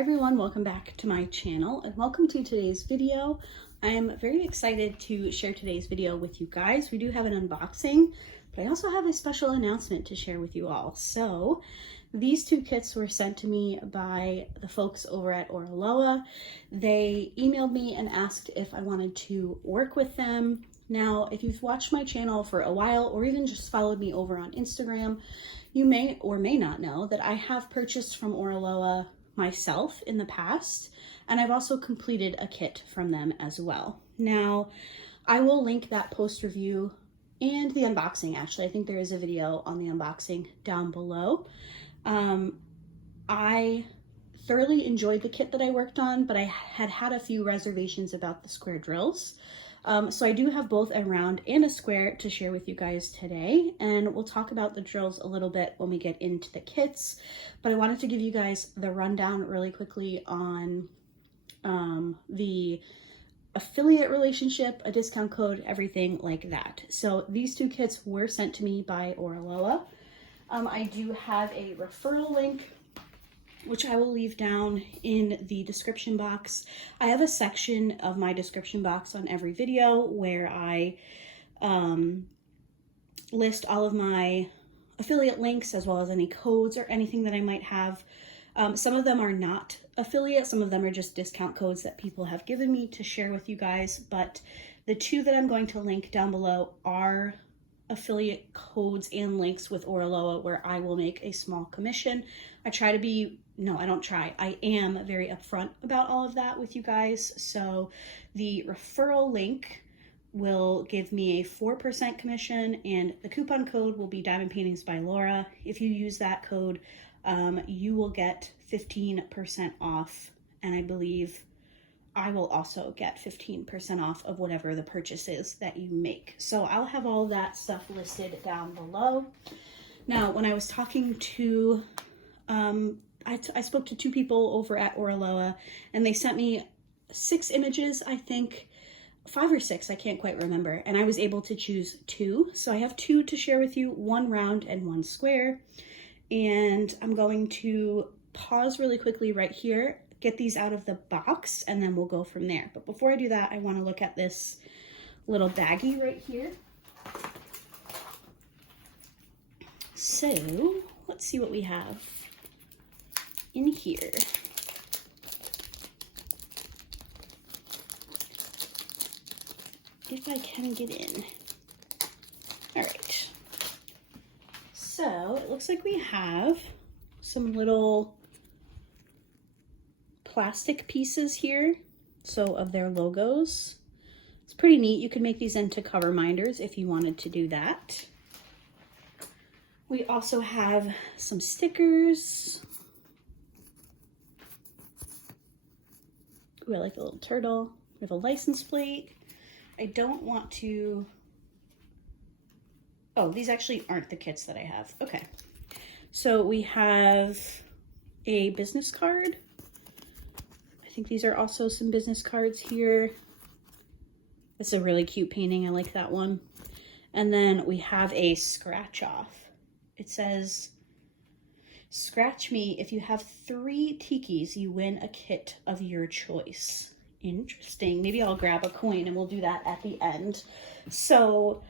Hi everyone, welcome back to my channel and welcome to today's video. I am very excited to share today's video with you guys. We do have an unboxing, but I also have a special announcement to share with you all. So these two kits were sent to me by the folks over at Oraloa. They emailed me and asked if I wanted to work with them. Now, if you've watched my channel for a while or even just followed me over on Instagram, you may or may not know that I have purchased from Oraloa myself in the past, and I've also completed a kit from them as well. Now, I will link that post review and the unboxing. Actually, I think there is a video on the unboxing down below. I thoroughly enjoyed the kit that I worked on, but I had a few reservations about the square drills. So I do have both a round and a square to share with you guys today, and we'll talk about the drills a little bit when we get into the kits, but I wanted to give you guys the rundown really quickly on the affiliate relationship, a discount code, everything like that. So these two kits were sent to me by Oraloa. I do have a referral link, which I will leave down in the description box. I have a section of my description box on every video where I list all of my affiliate links as well as any codes or anything that I might have. Some of them are not affiliate, some of them are just discount codes that people have given me to share with you guys, but the two that I'm going to link down below are affiliate codes and links with Oraloa where I will make a small commission. I am very upfront about all of that with you guys. So the referral link will give me a 4% commission and the coupon code will be diamondpaintingsbylaura. If you use that code, you will get 15% off, and I believe I will also get 15% off of whatever the purchase is that you make. So I'll have all that stuff listed down below. Now, when I was talking to, I spoke to two people over at Oraloa, and they sent me 6 images, I think, 5 or 6, I can't quite remember, and I was able to choose 2. So I have 2 to share with you, 1 round and 1 square. And I'm going to pause really quickly right here, get these out of the box, and then we'll go from there. But before I do that, I want to look at this little baggie right here. So let's see what we have in here. If I can get in. All right. So it looks like we have some little plastic pieces here, so of their logos. It's pretty neat. You can make these into cover minders if you wanted to do that. We also have some stickers. Ooh, I like the little turtle. We have a license plate. I don't want to... Oh, these actually aren't the kits that I have. Okay. So we have a business card. I think these are also some business cards here. It's a really cute painting. I like that one. And then we have a scratch off. It says, "Scratch me. If you have 3 tikis, you win a kit of your choice." Interesting. Maybe I'll grab a coin and we'll do that at the end. So,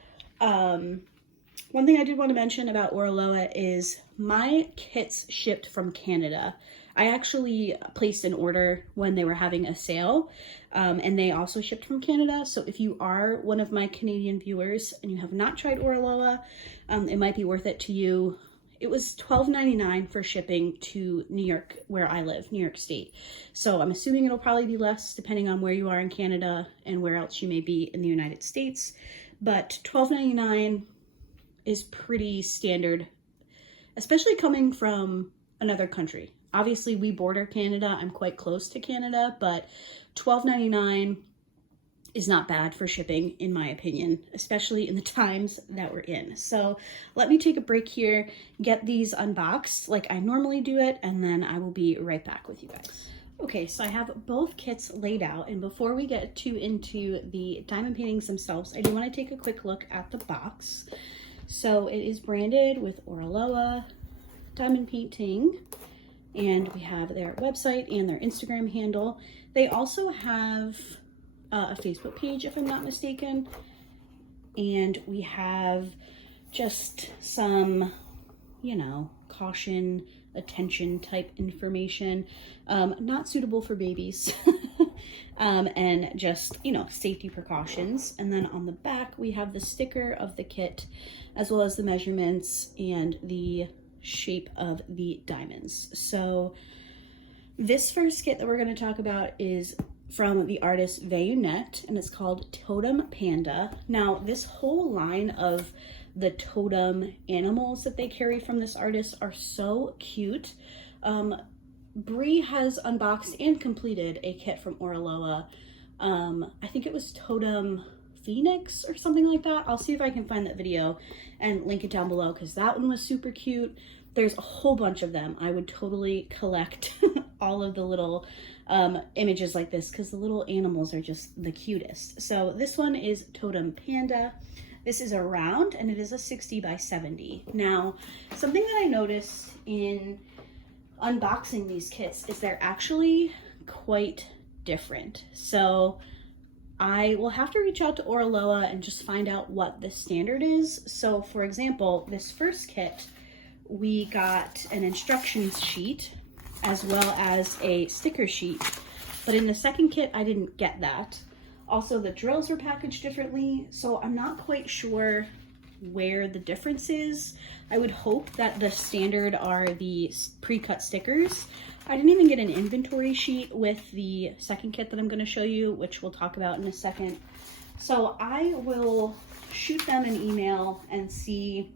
one thing I did want to mention about Oraloa is my kits shipped from Canada. I actually placed an order when they were having a sale, and they also shipped from Canada. So if you are one of my Canadian viewers and you have not tried Oraloa, it might be worth it to you. It was $12.99 for shipping to New York, where I live, New York State. So I'm assuming it'll probably be less depending on where you are in Canada and where else you may be in the United States. But $12.99 is pretty standard, especially coming from another country. Obviously, we border Canada. I'm quite close to Canada, but $12.99 is not bad for shipping, in my opinion, especially in the times that we're in. So let me take a break here, get these unboxed like I normally do it, and then I will be right back with you guys. Okay, so I have both kits laid out, and before we get into the diamond paintings themselves, I do want to take a quick look at the box. So it is branded with Oraloa, diamond painting, And we have their website and their Instagram handle. They also have a Facebook page, if I'm not mistaken. And we have just some, you know, caution, attention type information, not suitable for babies. And just, you know, safety precautions. And then on the back, we have the sticker of the kit, as well as the measurements and the shape of the diamonds. So this first kit that we're going to talk about is from the artist Vayunette, and it's called Totem Panda. Now, this whole line of the totem animals that they carry from this artist are so cute. Bree has unboxed and completed a kit from Oraloa. I think it was Totem Phoenix or something like that. I'll see if I can find that video and link it down below, because that one was super cute. There's a whole bunch of them. I would totally collect all of the little images like this, because the little animals are just the cutest. So this one is Totem Panda. This is a round, and it is a 60 by 70. Now, something that I noticed in unboxing these kits is they're actually quite different. So I will have to reach out to Oraloa and just find out what the standard is. So for example, this first kit, we got an instructions sheet as well as a sticker sheet. But in the second kit, I didn't get that. Also, the drills were packaged differently, so I'm not quite sure where the difference is. I would hope that the standard are the pre-cut stickers. I didn't even get an inventory sheet with the second kit that I'm going to show you, which we'll talk about in a second. So I will shoot them an email and see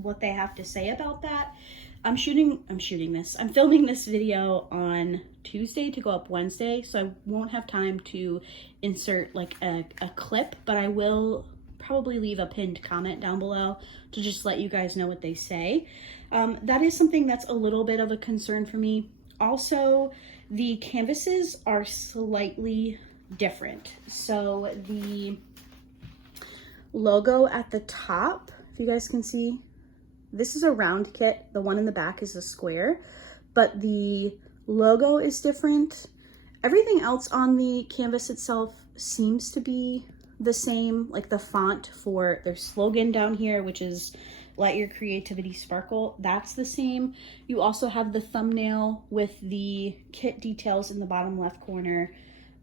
what they have to say about that. I'm filming this video on Tuesday to go up Wednesday, so I won't have time to insert like a clip, but I will probably leave a pinned comment down below to just let you guys know what they say. That is something that's a little bit of a concern for me. Also, the canvases are slightly different. So the logo at the top, if you guys can see, this is a round kit. The one in the back is a square, but the logo is different. Everything else on the canvas itself seems to be the same, like the font for their slogan down here, which is "Let Your Creativity Sparkle," that's the same. You also have the thumbnail with the kit details in the bottom left corner.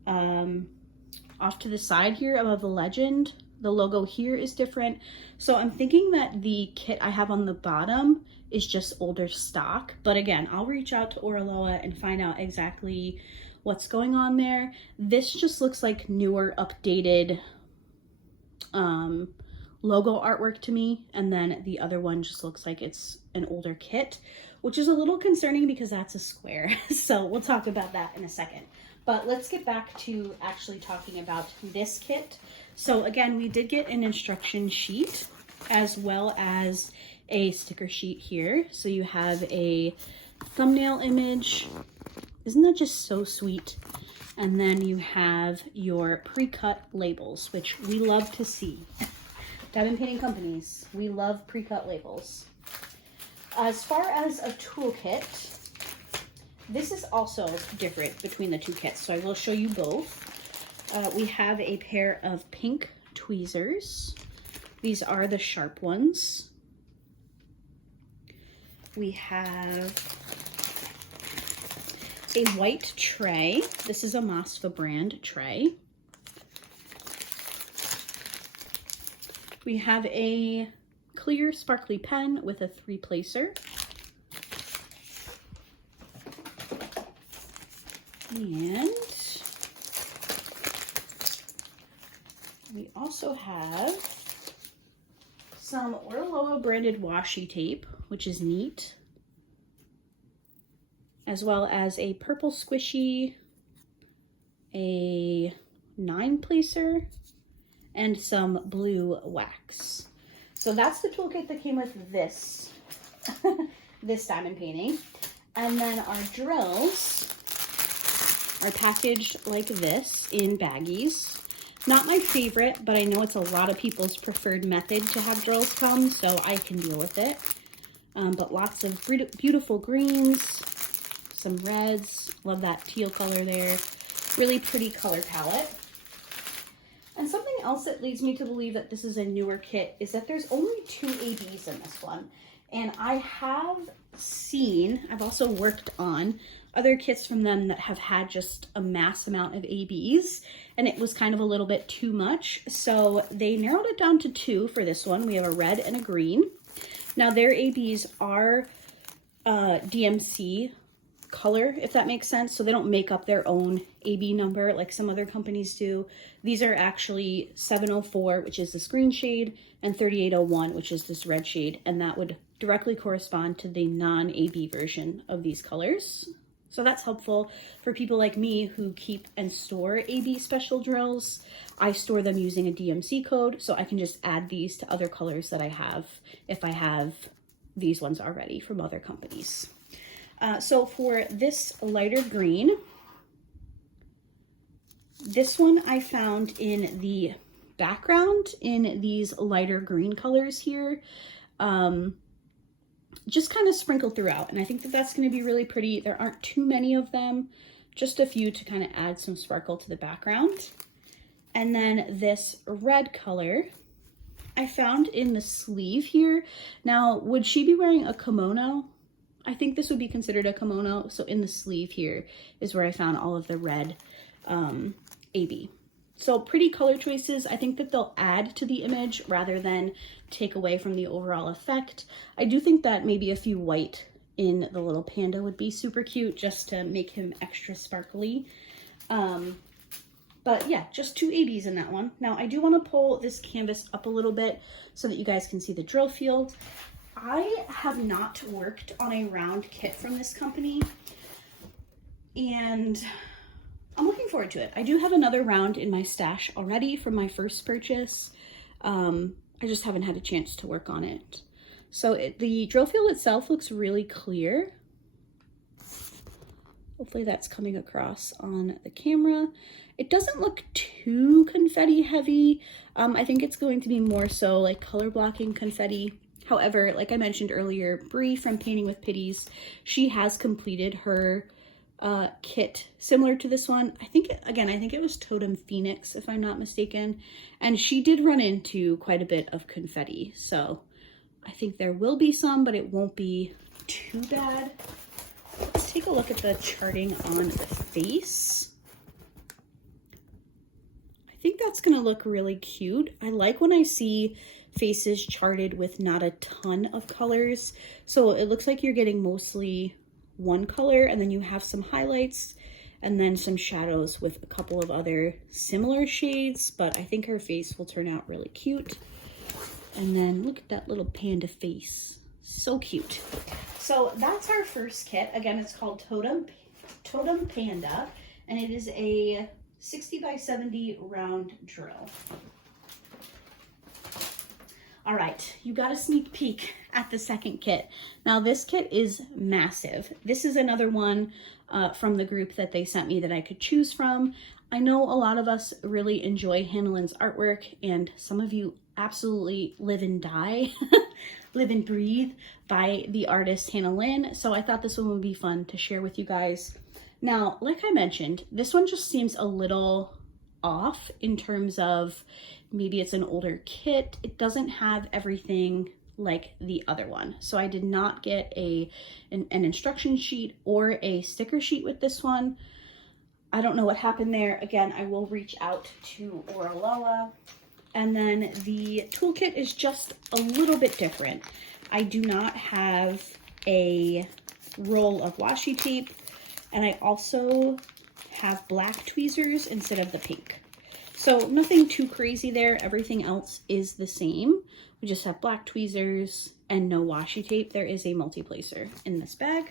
Off to the side here above the legend, the logo here is different. So I'm thinking that the kit I have on the bottom is just older stock. But again, I'll reach out to Oraloa and find out exactly what's going on there. This just looks like newer, updated logo artwork to me. And then the other one just looks like it's an older kit, which is a little concerning because that's a square. So we'll talk about that in a second. But let's get back to actually talking about this kit. So again, we did get an instruction sheet as well as a sticker sheet here. So you have a thumbnail image. Isn't that just so sweet? And then you have your pre-cut labels, which we love to see. Diamond painting companies, we love pre-cut labels. As far as a toolkit, this is also different between the two kits, so I will show you both. We have a pair of pink tweezers. These are the sharp ones. We have a white tray. This is a Masva brand tray. We have a clear sparkly pen with a 3-placer. And we also have some Oraloa branded washi tape, which is neat, as well as a purple squishy, a 9-placer, and some blue wax. So that's the toolkit that came with this, this diamond painting. And then our drills are packaged like this in baggies. Not my favorite, but I know it's a lot of people's preferred method to have drills come, so I can deal with it. But lots of beautiful greens, some reds. Love that teal color there. Really pretty color palette. And something else that leads me to believe that this is a newer kit is that there's only 2 ABs in this one. And I have seen, I've also worked on other kits from them that have had just a mass amount of ABs, and it was kind of a little bit too much. So they narrowed it down to 2 for this one. We have a red and a green. Now their ABs are DMC color, if that makes sense. So they don't make up their own AB number like some other companies do. These are actually 704, which is this green shade, and 3801, which is this red shade, and that would directly correspond to the non-AB version of these colors. So that's helpful for people like me who keep and store AB special drills. I store them using a DMC code, so I can just add these to other colors that I have if I have these ones already from other companies. So for this lighter green, this one I found in the background in these lighter green colors here. Just kind of sprinkled throughout, and I think that that's going to be really pretty. There aren't too many of them, just a few to kind of add some sparkle to the background. And then this red color I found in the sleeve here. Now, would she be wearing a kimono? I think this would be considered a kimono. So in the sleeve here is where I found all of the red AB. So pretty color choices. I think that they'll add to the image rather than take away from the overall effect. I do think that maybe a few white in the little panda would be super cute just to make him extra sparkly. But yeah, just 2 ABs in that one. Now I do want to pull this canvas up a little bit so that you guys can see the drill field. I have not worked on a round kit from this company, and I'm looking forward to it. I do have another round in my stash already from my first purchase. I just haven't had a chance to work on it. So the drill field itself looks really clear. Hopefully that's coming across on the camera. It doesn't look too confetti heavy. I think it's going to be more so like color blocking confetti. However, like I mentioned earlier, Bree from Painting with Pitties, she has completed her kit similar to this one. I think it was Totem Phoenix, if I'm not mistaken, and she did run into quite a bit of confetti, so I think there will be some, but it won't be too bad. Let's take a look at the charting on the face. I think that's gonna look really cute. I like when I see faces charted with not a ton of colors, so it looks like you're getting mostly one color, and then you have some highlights and then some shadows with a couple of other similar shades, but I think her face will turn out really cute. And then look at that little panda face, so cute. So that's our first kit. Again, it's called Totem Panda, and it is a 60 by 70 round drill. All right, you got a sneak peek at the second kit. Now this kit is massive. This is another one from the group that they sent me that I could choose from. I know a lot of us really enjoy Hannah Lynn's artwork, and some of you absolutely live and die, live and breathe by the artist Hannah Lynn. So I thought this one would be fun to share with you guys. Now, like I mentioned, this one just seems a little off in terms of maybe it's an older kit. It doesn't have everything like the other one. So I did not get an instruction sheet or a sticker sheet with this one. I don't know what happened there. Again, I will reach out to Oraloa. And then the toolkit is just a little bit different. I do not have a roll of washi tape, and I also have black tweezers instead of the pink. So nothing too crazy there. Everything else is the same. We just have black tweezers and no washi tape. There is a multi-placer in this bag.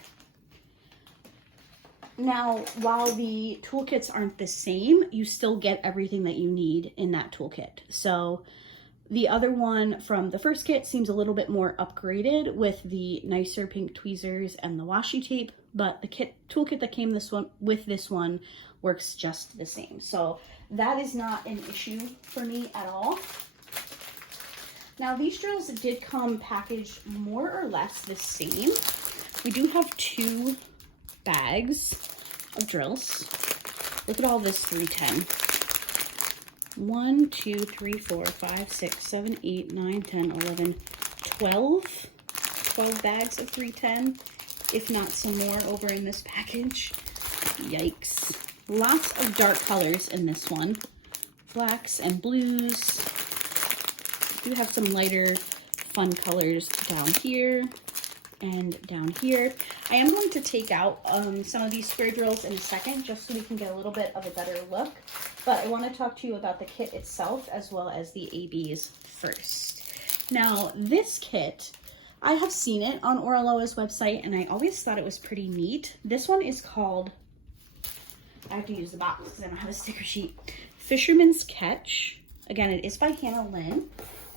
Now, while the toolkits aren't the same, you still get everything that you need in that toolkit. So the other one from the first kit seems a little bit more upgraded with the nicer pink tweezers and the washi tape, but the toolkit that came with this one works just the same. So that is not an issue for me at all. Now, these drills did come packaged more or less the same. We do have two bags of drills. Look at all this 310. 1, 2, 3, 4, 5, 6, 7, 8, 9, 10, 11, 12. 12 bags of 310, if not some more over in this package. Yikes. Lots of dark colors in this one. Blacks and blues. We have some lighter, fun colors down here and down here. I am going to take out some of these square drills in a second, just so we can get a little bit of a better look. But I want to talk to you about the kit itself as well as the ABs first. Now, this kit, I have seen it on Oraloa's website, and I always thought it was pretty neat. This one is called, I have to use the box because I don't have a sticker sheet, Fisherman's Catch. Again, it is by Hannah Lynn,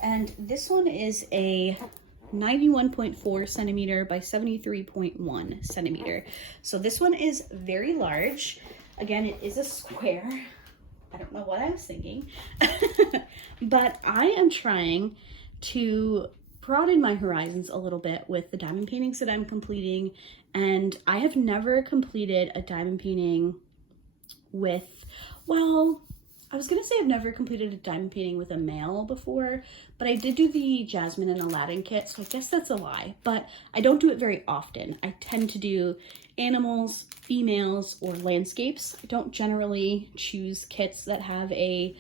and this one is a 91.4 centimeter by 73.1 centimeter. So this one is very large. Again, it is a square. I don't know what I was thinking, but I am trying to broaden my horizons a little bit with the diamond paintings that I'm completing, and I have never completed a diamond painting with, well, I was gonna say I've never completed a diamond painting with a male before, but I did do the Jasmine and Aladdin kit, so I guess that's a lie, but I don't do it very often. I tend to do animals, females, or landscapes. I don't generally choose kits that have a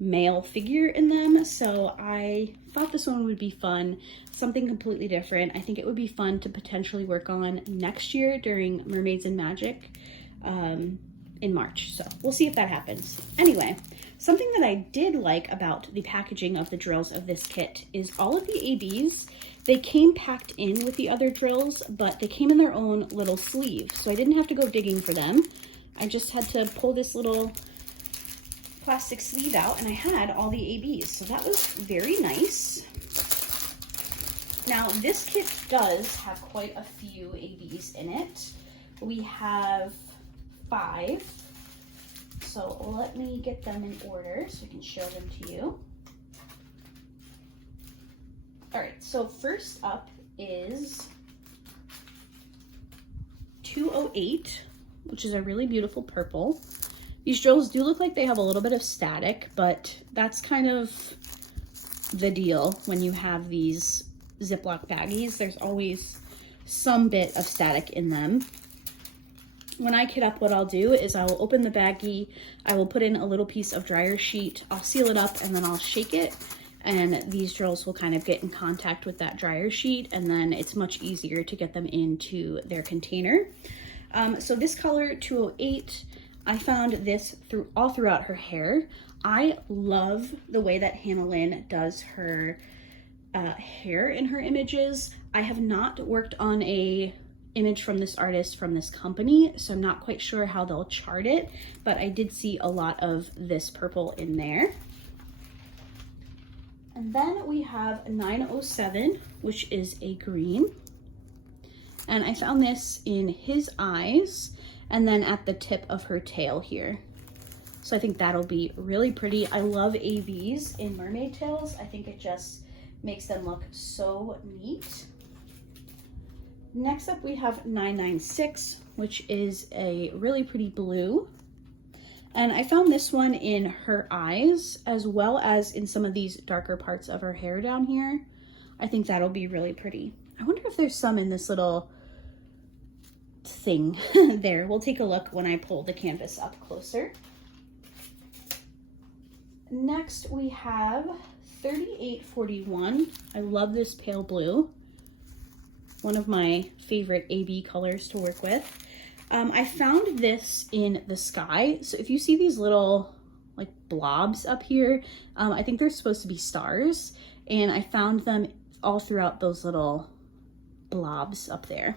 male figure in them, so I thought this one would be fun, something completely different. I think it would be fun to potentially work on next year during Mermaids and Magic in March, so we'll see if that happens. Anyway, something that I did like about the packaging of the drills of this kit is all of the ABs, they came packed in with the other drills, but they came in their own little sleeve, so I didn't have to go digging for them. I just had to pull this little plastic sleeve out, and I had all the ABs, so that was very nice. Now, this kit does have quite a few ABs in it. We have 5, so let me get them in order so I can show them to you. All right, so first up is 208, which is a really beautiful purple. These drills do look like they have a little bit of static, but that's kind of the deal when you have these Ziploc baggies. There's always some bit of static in them. When I kit up, what I'll do is I will open the baggie, I will put in a little piece of dryer sheet, I'll seal it up, and then I'll shake it, and these drills will kind of get in contact with that dryer sheet, and then it's much easier to get them into their container. So this color, 208, I found this all throughout her hair. I love the way that Hannah Lynn does her hair in her images. I have not worked on a image from this artist from this company, so I'm not quite sure how they'll chart it, but I did see a lot of this purple in there. And then we have 907, which is a green. And I found this in his eyes and then at the tip of her tail here. So I think that'll be really pretty. I love ABs in mermaid tails. I think it just makes them look so neat. Next up we have 996, which is a really pretty blue. And I found this one in her eyes as well as in some of these darker parts of her hair down here. I think that'll be really pretty. I wonder if there's some in this little thing there. We'll take a look when I pull the canvas up closer. Next we have 3841. I love this pale blue. One of my favorite AB colors to work with. I found this in the sky. So if you see these little like blobs up here, I think they're supposed to be stars. And I found them all throughout those little blobs up there.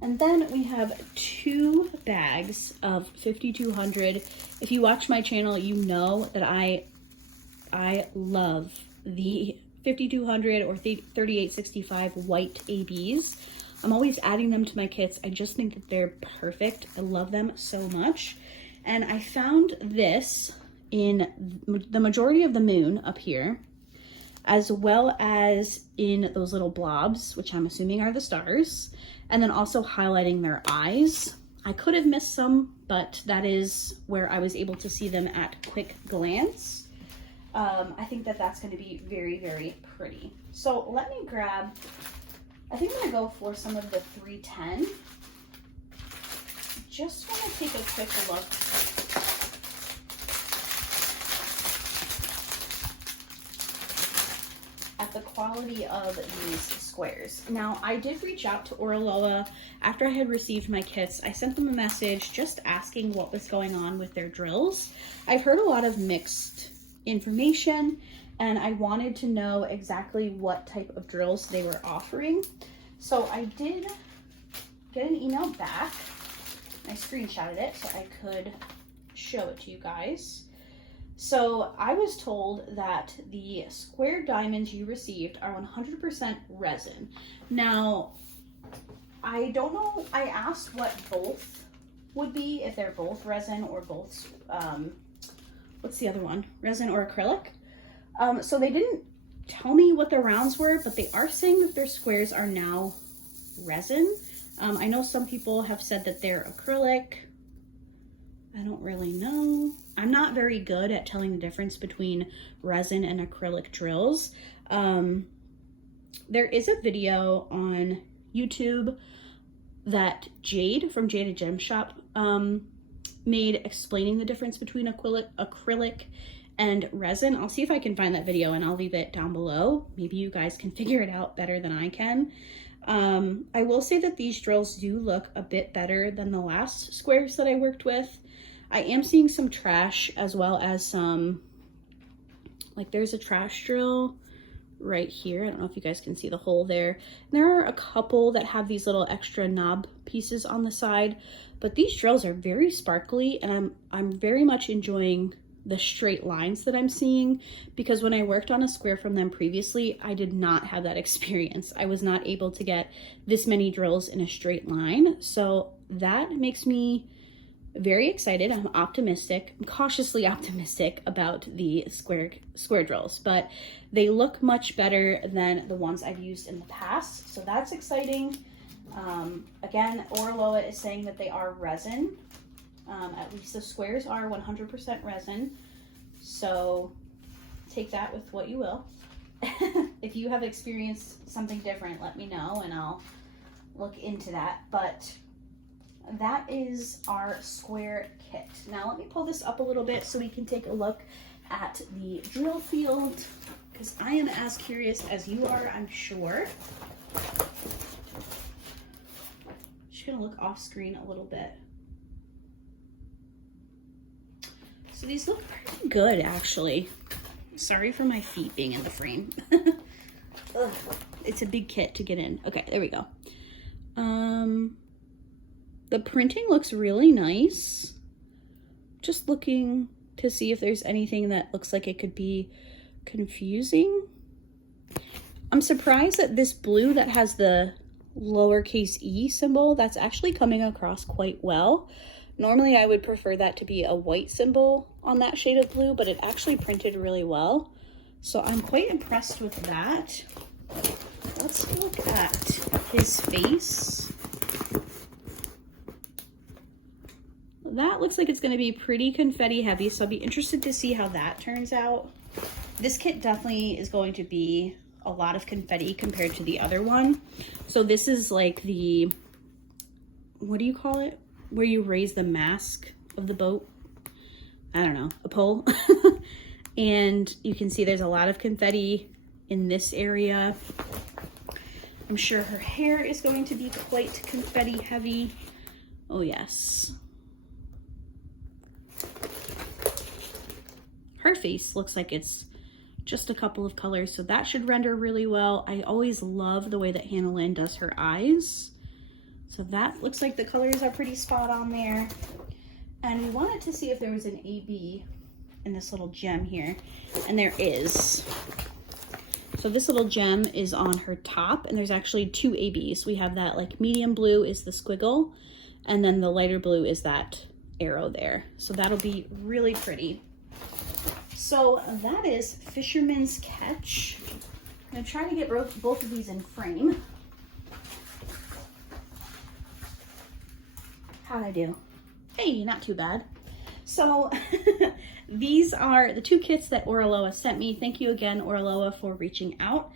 And then we have 2 bags of 5200. If you watch my channel, you know that I love the 5200 or 3865 white ABs. I'm always adding them to my kits. I just think that they're perfect. I love them so much. And I found this in the majority of the moon up here, as well as in those little blobs, which I'm assuming are the stars. and then also highlighting their eyes. I could have missed some, but that is where I was able to see them at quick glance. I think that that's going to be very, very pretty. So let me grab, I think I'm going to go for some of the 310. Just want to take a quick look at the quality of these squares. Now, I did reach out to Oraloa after I had received my kits. I sent them a message just asking what was going on with their drills. I've heard a lot of mixed information, and I wanted to know exactly what type of drills they were offering. So I did get an email back. I screenshotted it so I could show it to you guys. So I was told that the square diamonds you received are 100% resin. Now, I don't know, I asked what both would be, if they're both resin or both, what's the other one? Resin or acrylic. So they didn't tell me what the rounds were, but they are saying that their squares are now resin. I know some people have said that they're acrylic. I don't really know. I'm not very good at telling the difference between resin and acrylic drills. There is a video on YouTube that Jade from Jade Gem Shop made explaining the difference between acrylic and resin. I'll see if I can find that video and I'll leave it down below. Maybe you guys can figure it out better than I can. I will say that these drills do look a bit better than the last squares that I worked with. I am seeing some trash as well as some, like there's a trash drill right here. I don't know if you guys can see the hole there. And there are a couple that have these little extra knob pieces on the side, but these drills are very sparkly, and I'm very much enjoying the straight lines that I'm seeing, because when I worked on a square from them previously, I did not have that experience. I was not able to get this many drills in a straight line. So that makes me very excited. I'm optimistic. I'm cautiously optimistic about the square drills, but they look much better than the ones I've used in the past. So that's exciting. Again, Oraloa is saying that they are resin. At least the squares are 100% resin. So take that with what you will. If you have experienced something different, let me know and I'll look into that. But that is our square kit. Now let me pull this up a little bit so we can take a look at the drill field, because I am as curious as you are, I'm sure. Just gonna look off screen a little bit. So these look pretty good, actually. Sorry for my feet being in the frame. Ugh, it's a big kit to get in. Okay, there we go. The printing looks really nice. Just looking to see if there's anything that looks like it could be confusing. I'm surprised that this blue that has the lowercase e symbol, that's actually coming across quite well. Normally I would prefer that to be a white symbol on that shade of blue, but it actually printed really well. So I'm quite impressed with that. Let's look at his face. That looks like it's going to be pretty confetti heavy, so I'll be interested to see how that turns out. This kit definitely is going to be a lot of confetti compared to the other one. So this is like the, what do you call it? Where you raise the mast of the boat. I don't know, a pole. And you can see there's a lot of confetti in this area. I'm sure her hair is going to be quite confetti heavy. Oh yes. Her face looks like it's just a couple of colors, so that should render really well. I always love the way that Hannah Lynn does her eyes. So that looks like the colors are pretty spot on there. And we wanted to see if there was an AB in this little gem here, and there is. So this little gem is on her top, and there's actually two ABs. We have that like medium blue is the squiggle, and then the lighter blue is that arrow there. So that'll be really pretty. So that is Fisherman's Catch. I'm gonna try to get both of these in frame. How'd I do? Hey, not too bad. So these are the 2 kits that Oraloa sent me. Thank you again, Oraloa, for reaching out.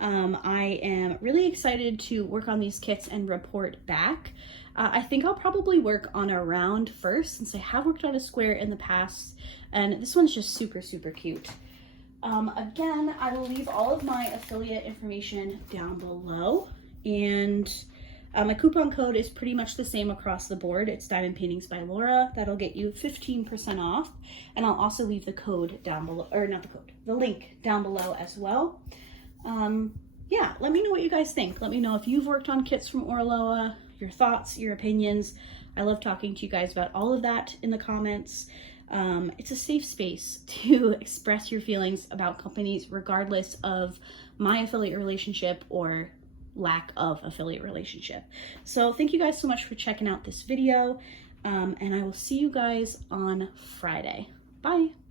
I am really excited to work on these kits and report back. I think I'll probably work on a round first, since I have worked on a square in the past, and this one's just super, super cute. Again, I will leave all of my affiliate information down below, and my coupon code is pretty much the same across the board. It's diamondpaintingsbylaura. That'll get you 15% off, and I'll also leave the code down below, or not the code, the link down below as well. Yeah, let me know what you guys think. Let me know if you've worked on kits from Oraloa, your thoughts, your opinions. I love talking to you guys about all of that in the comments. It's a safe space to express your feelings about companies regardless of my affiliate relationship or lack of affiliate relationship. So thank you guys so much for checking out this video, and I will see you guys on Friday. Bye.